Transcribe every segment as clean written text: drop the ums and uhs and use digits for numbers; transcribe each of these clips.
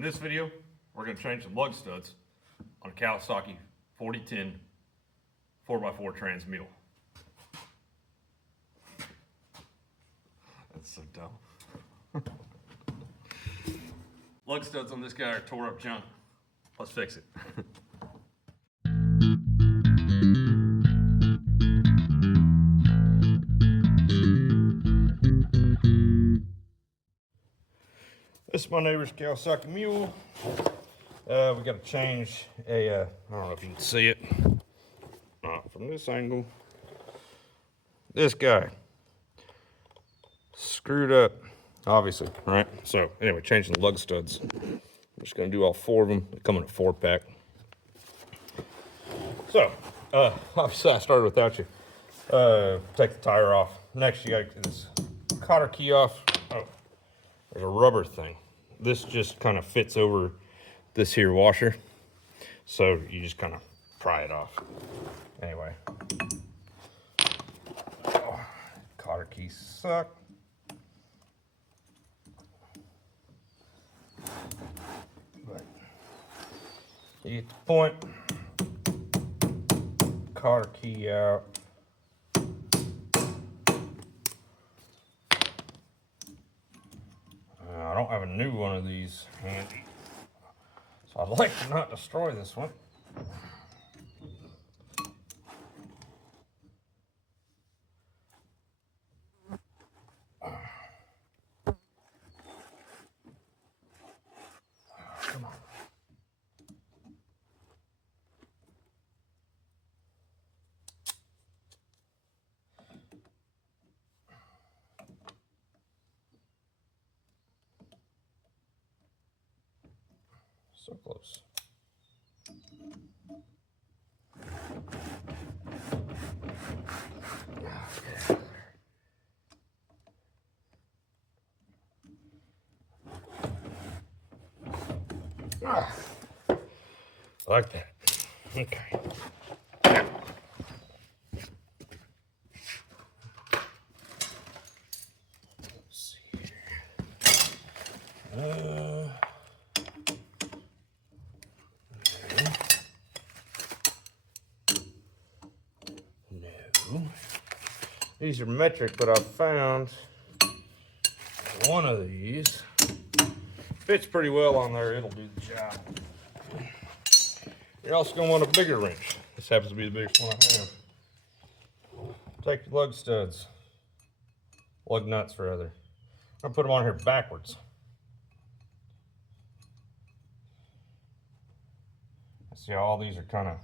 In this video, we're going to change some lug studs on a Kawasaki 4010 4x4 trans mule. That's so dumb. Lug studs on this guy are tore up junk. Let's fix it. This is my neighbor's Kawasaki mule. We got to change a, I don't know if you can see it from this angle. This guy screwed up, obviously, right? So anyway, changing the lug studs. I'm just gonna do all four of them. They come in a 4-pack. So, obviously I started without you. Take the tire off. Next you got this cotter key off. Oh, there's a rubber thing. This just kind of fits over this here washer. So you just kind of pry it off. Anyway. Oh, cotter keys suck. But you get the point. Cotter key out. I don't have a new one of these handy, so I'd like to not destroy this one. Come on. So close. Okay. Ah, like that. Okay. Let's see here. No. These are metric, but I found one of these fits pretty well on there. It'll do the job. You're also going to want a bigger wrench. This happens to be the biggest one I have. Take your lug studs, lug nuts rather. I'm going to put them on here backwards. See how all these are kind of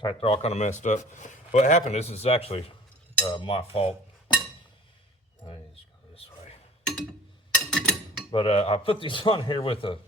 tight. They're all kind of messed up. What happened is actually my fault. I just go this way. But I put these on here with a,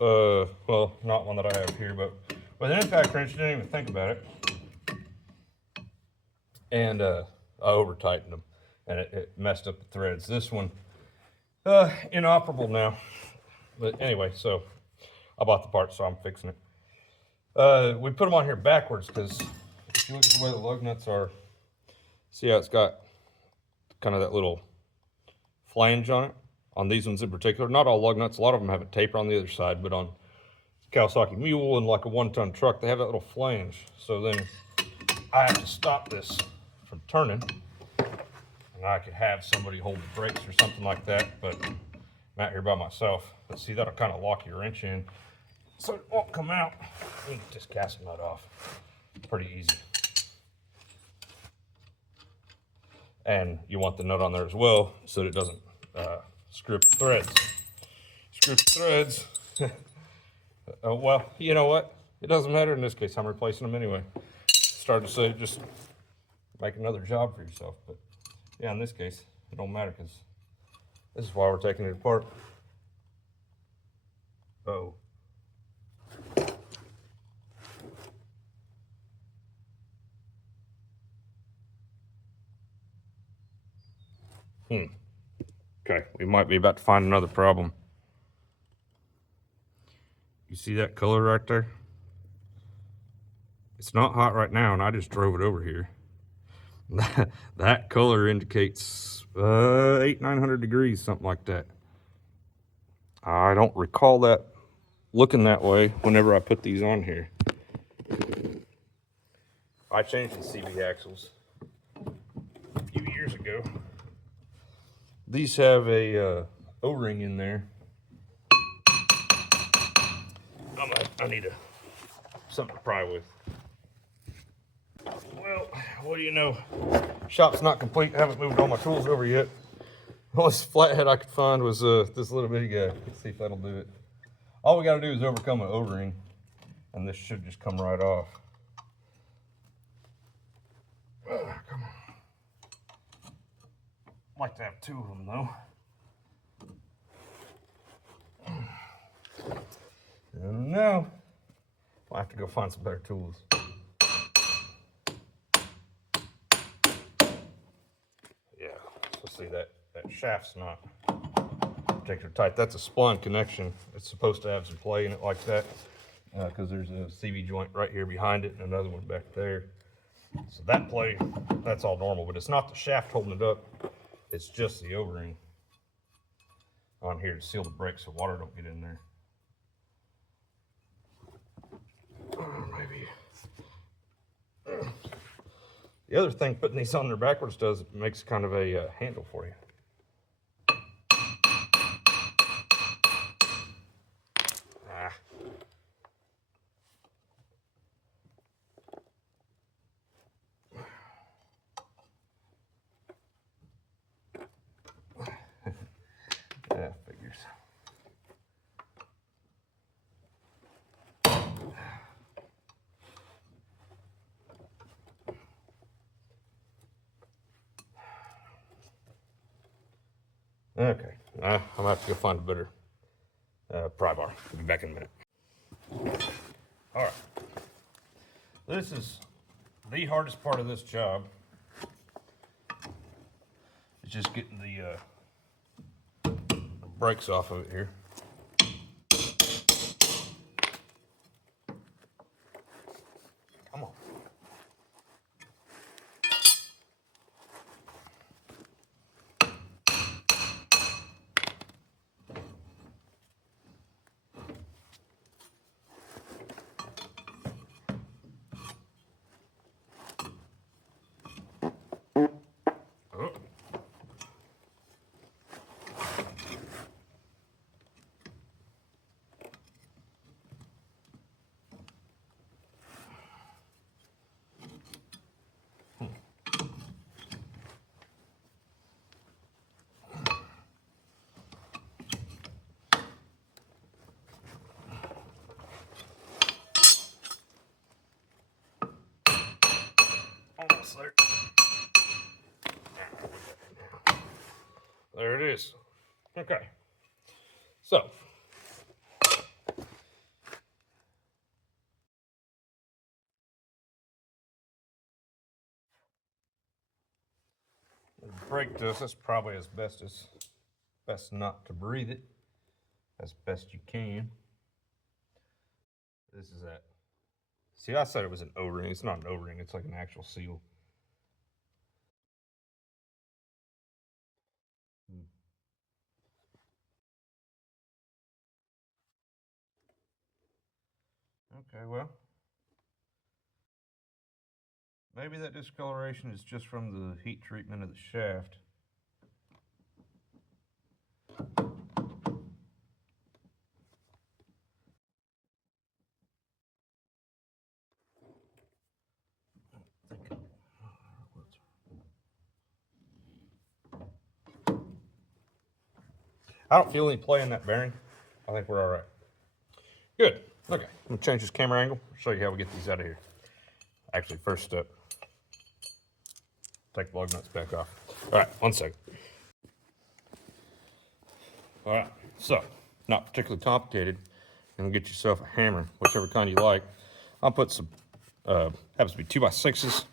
well, not one that I have here, but with an impact wrench. Didn't even think about it. And I over tightened them, and it messed up the threads. This one, inoperable now. But anyway, so I bought the part, so I'm fixing it. We put them on here backwards because if you look at the way the lug nuts are, see how it's got kind of that little flange on it? On these ones in particular, not all lug nuts, a lot of them have a taper on the other side, but on Kawasaki mule and like a 1-ton truck, they have that little flange. So then I have to stop this from turning, and I could have somebody hold the brakes or something like that, but I'm out here by myself. But see, that'll kind of lock your wrench in, so it won't come out. You can just cast the nut off. Pretty easy. And you want the nut on there as well so that it doesn't screw up the threads. Screw up the threads. Well, you know what? It doesn't matter in this case. I'm replacing them anyway. Started to say just make another job for yourself. But yeah, in this case, it don't matter because this is why we're taking it apart. Oh. Okay, we might be about to find another problem. You see that color right there? It's not hot right now, and I just drove it over here. That color indicates 800-900 degrees, something like that. I don't recall that looking that way whenever I put these on here. I changed the CV axles a few years ago. These have a O-ring in there. I need something to pry with. Well, what do you know? Shop's not complete. I haven't moved all my tools over yet. The only flathead I could find was this little bitty guy. Let's see if that'll do it. All we gotta do is overcome an O-ring, and this should just come right off. Come on. I'd like to have two of them though. I don't know. I'll have to go find some better tools. Yeah, so see that shaft's not particularly tight. That's a spline connection. It's supposed to have some play in it like that because there's a CV joint right here behind it and another one back there. So that play, that's all normal, but it's not the shaft holding it up. It's just the O-ring on here to seal the brakes so water don't get in there. Maybe. The other thing putting these on there backwards does, it makes kind of a handle for you. Yeah, figures. Okay, I'm gonna have to go find a better pry bar. I'll be back in a minute. All right, this is the hardest part of this job. It's just getting the brakes off of it here. Come on. Oh. Almost there. There it is. Okay. So. The brake dust, that's probably best not to breathe it as best you can. This is that. See, I said it was an O-ring. It's not an O-ring. It's like an actual seal. Okay, well, maybe that discoloration is just from the heat treatment of the shaft. I don't feel any play in that bearing. I think we're all right. Good. Okay, I'm gonna change this camera angle. Show you how we get these out of here. Actually, first step, take the lug nuts back off. All right, 1 second. All right, so not particularly complicated. You're gonna get yourself a hammer, whichever kind you like. I'll put some, happens to be 2x6s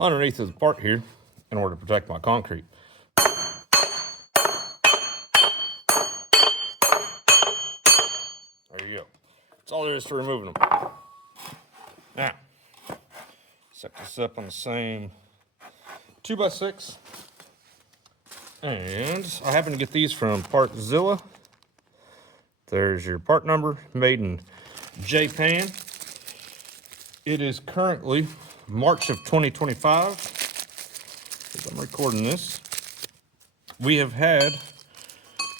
underneath the part here in order to protect my concrete. There you go. That's all there is to removing them. Now, set this up on the same 2x6. And I happen to get these from Partzilla. There's your part number, made in Japan. It is currently March of 2025, as I'm recording this. We have had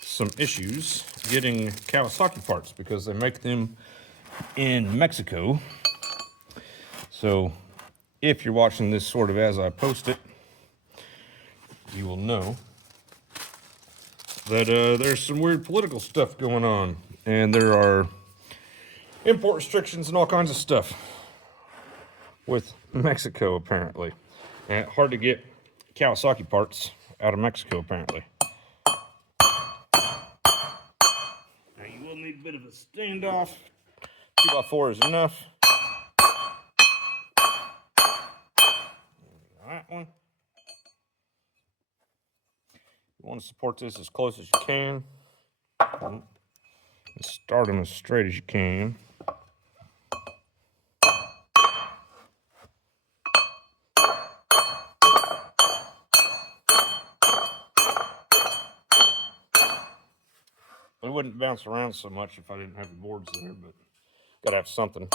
some issues getting Kawasaki parts because they make them in Mexico. So if you're watching this sort of as I post it, you will know that there's some weird political stuff going on, and there are import restrictions and all kinds of stuff with Mexico apparently. And hard to get Kawasaki parts out of Mexico apparently. Now you will need a bit of a standoff. 2x4 is enough. That one. You want to support this as close as you can. And start them as straight as you can. It wouldn't bounce around so much if I didn't have the boards there, but gotta have something.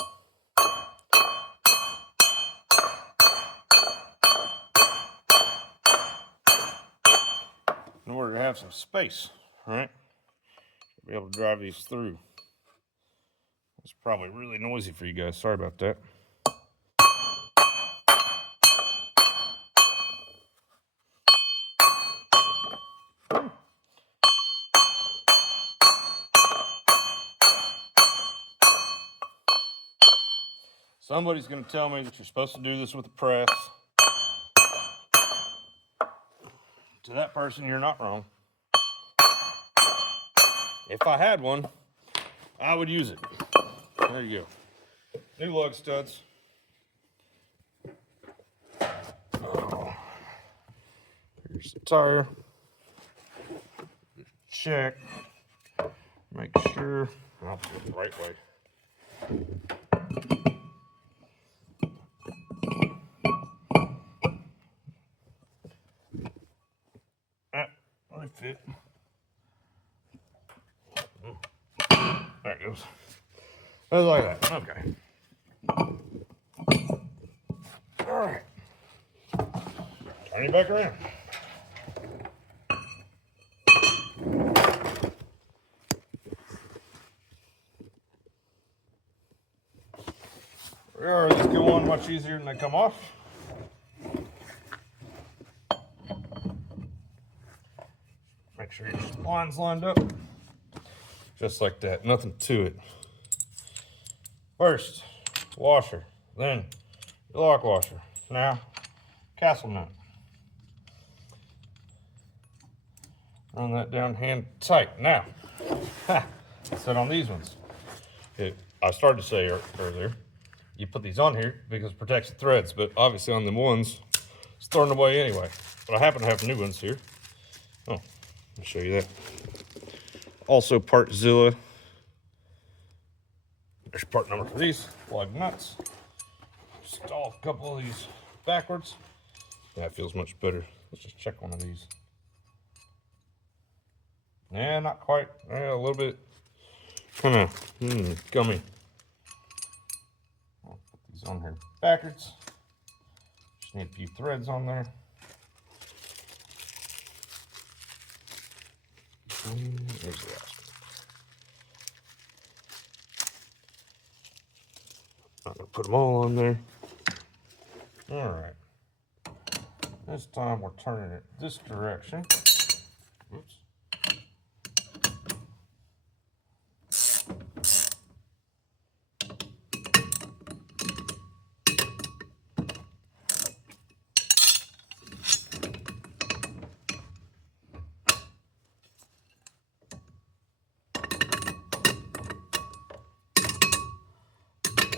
In order to have some space, all right? Be able to drive these through. It's probably really noisy for you guys. Sorry about that. Somebody's going to tell me that you're supposed to do this with a press. To that person, you're not wrong. If I had one, I would use it. There you go. New lug studs. Oh. Here's the tire. Check. Make sure I'll put it the right way. Really fit. There it goes. Just like that. Okay. All right. Turn it back around. These go on much easier than they come off. Make sure your spline's lined up. Just like that, nothing to it. First, washer, then your lock washer. Now, castle nut. Run that down hand tight. Now, set on these ones. I started to say earlier, you put these on here because it protects the threads, but obviously on the ones, it's thrown away anyway. But I happen to have new ones here. Oh, I'll show you that. Also part Zilla. There's part number for these. Plug nuts. Install a couple of these backwards. That feels much better. Let's just check one of these. Yeah, not quite. Yeah, a little bit kind of gummy. I'll put these on here backwards. Just need a few threads on there. Here's the last one. Not gonna put them all on there. All right. This time we're turning it this direction. Oops.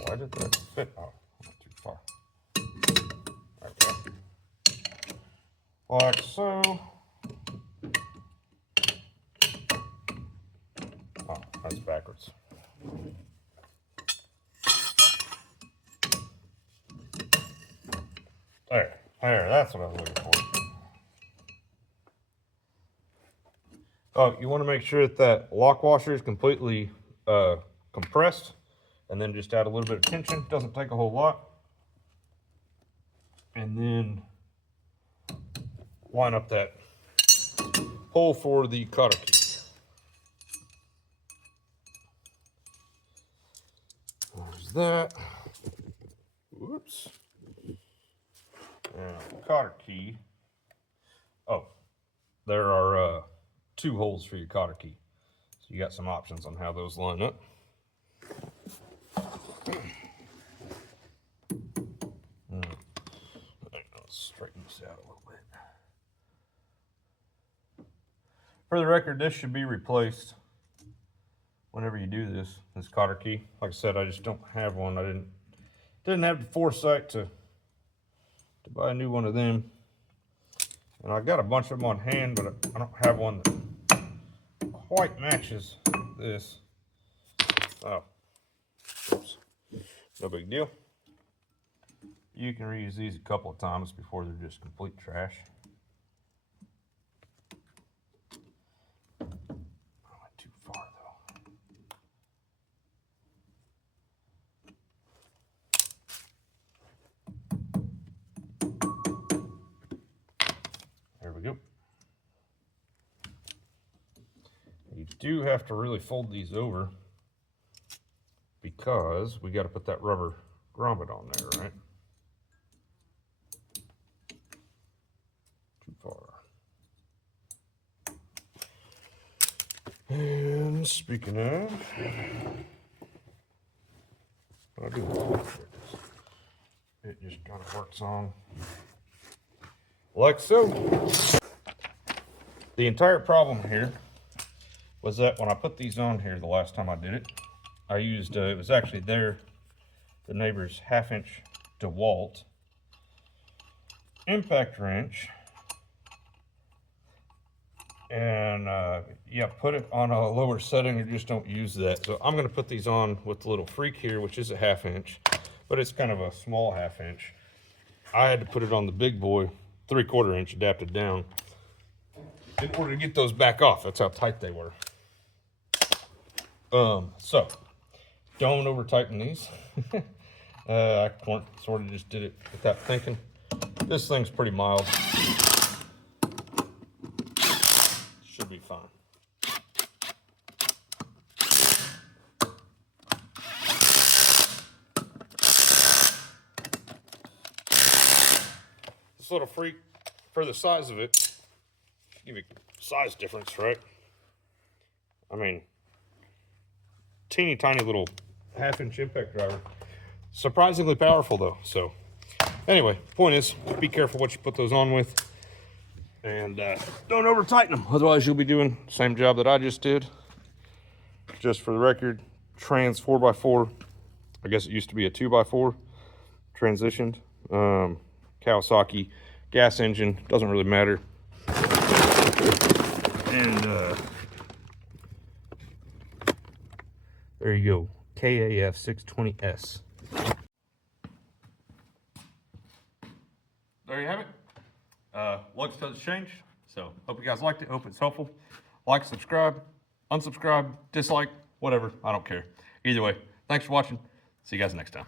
Why did that fit? Oh, not too far. Okay. Like so. Oh, that's backwards. There, that's what I was looking for. Oh, you want to make sure that that lock washer is completely compressed, and then just add a little bit of tension. Doesn't take a whole lot. And then line up that hole for the cotter key. There's that. Whoops. Now, cotter key. Oh, there are 2 holes for your cotter key. So you got some options on how those line up. Let's straighten this out a little bit. For the record, this should be replaced whenever you do this cotter key. Like I said, I just don't have one. I didn't have the foresight to buy a new one of them. And I got a bunch of them on hand, but I don't have one that quite matches this. Oh, oops. No big deal. You can reuse these a couple of times before they're just complete trash. I went too far though. There we go. You do have to really fold these over because we got to put that rubber grommet on there, right? Too far. And speaking of, I do it just kind of works on like so. The entire problem here was that when I put these on here the last time I did it, I used, it was actually the neighbor's 1/2-inch DeWalt impact wrench. And yeah, put it on a lower setting or just don't use that. So I'm gonna put these on with the little freak here, which is a 1/2-inch, but it's kind of a small 1/2-inch. I had to put it on the big boy 3/4 inch adapted down in order to get those back off. That's how tight they were. So don't over tighten these. I sort of just did it without thinking. This thing's pretty mild. Should be fine. This little freak, for the size of it, give you size difference, right? I mean, teeny tiny little 1/2-inch impact driver. Surprisingly powerful though. So anyway, point is, be careful what you put those on with. And don't over tighten them, otherwise you'll be doing the same job that I just did. Just for the record, trans 4x4, I guess it used to be a 2x4, transitioned. Kawasaki, gas engine, doesn't really matter. And there you go, KAF 620S. There you have it. Looks doesn't change. So hope you guys liked it. Hope it's helpful. Like, subscribe, unsubscribe, dislike, whatever. I don't care. Either way, thanks for watching. See you guys next time.